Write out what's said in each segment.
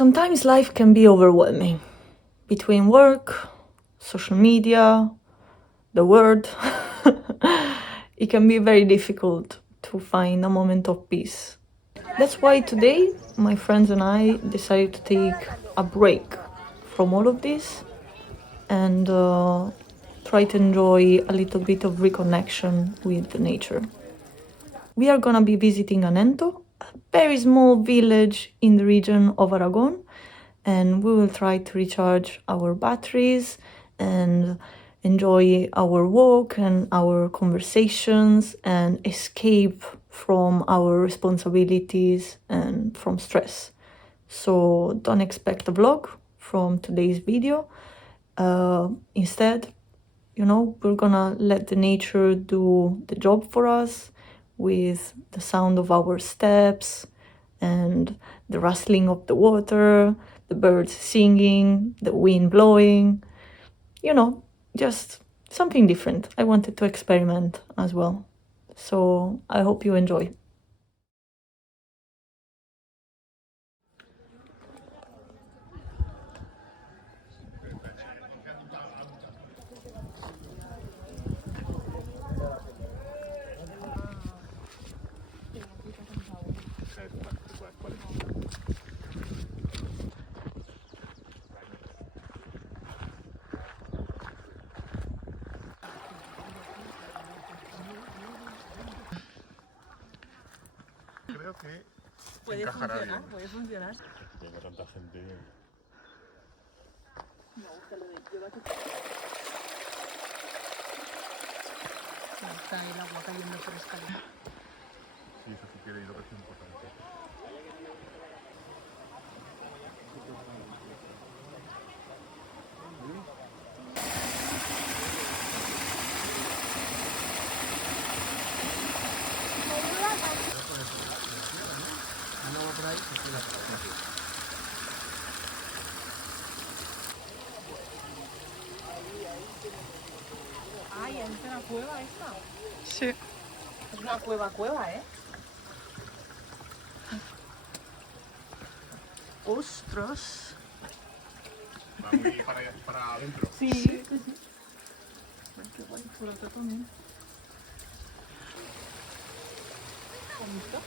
Sometimes life can be overwhelming. Between work, social media, the world, it can be very difficult to find a moment of peace. That's why today my friends and I decided to take a break from all of this and try to enjoy a little bit of reconnection with nature. We are gonna be visiting Anento, a very small village in the region of Aragon, and we will try to recharge our batteries and enjoy our walk and our conversations and escape from our responsibilities and from stress. So don't expect a vlog from today's video. Instead, we're gonna let the nature do the job for us with the sound of our steps and the rustling of the water, the birds singing, the wind blowing, just something different. I wanted to experiment as well. So I hope you enjoy. Creo que puede encajará funcionar, bien. puede funcionar. Tengo tanta gente. Me gusta lo de llévate. Está el agua cayendo por escalera. Sí, eso sí quiere ir, lo que es importante. Ay, ¿es una cueva esta? Sí. Es una cueva, ¿eh? ¡Ostras! Va muy para adentro. Sí. Ay, qué guay, por acá también. Bonito.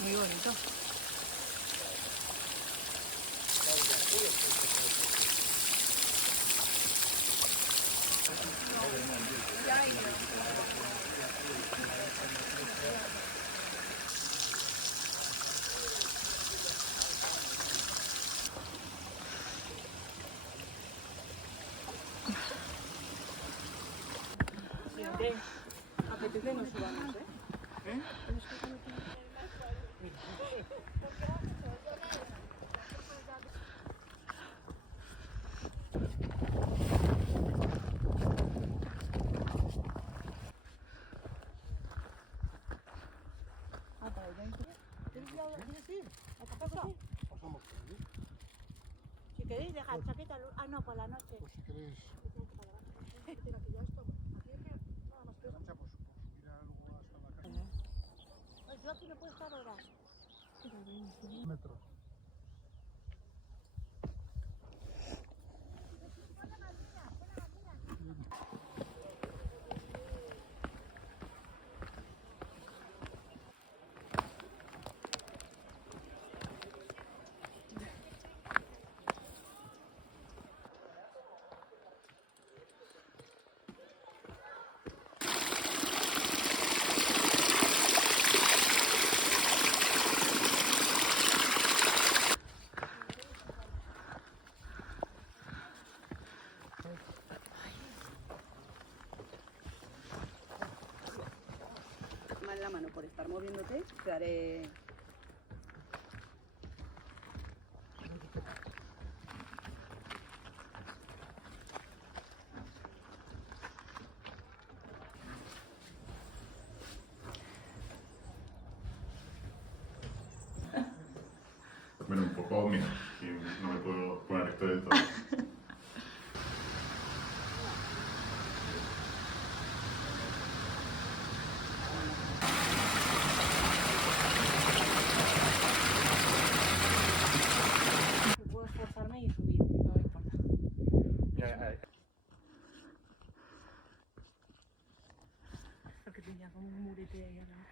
Muy bonito. Apetece que nos subamos, ¿eh? Si queréis dejar chaqueta, no, por la noche. Pues si queréis. Pues yo aquí me puedo estar horas. Metros. Mal la mano por estar moviéndote, te daré. Bueno, un poco, mira, si no me puedo poner esto del todo. y subir, no me importa. Porque tenía como un murete ahí arriba.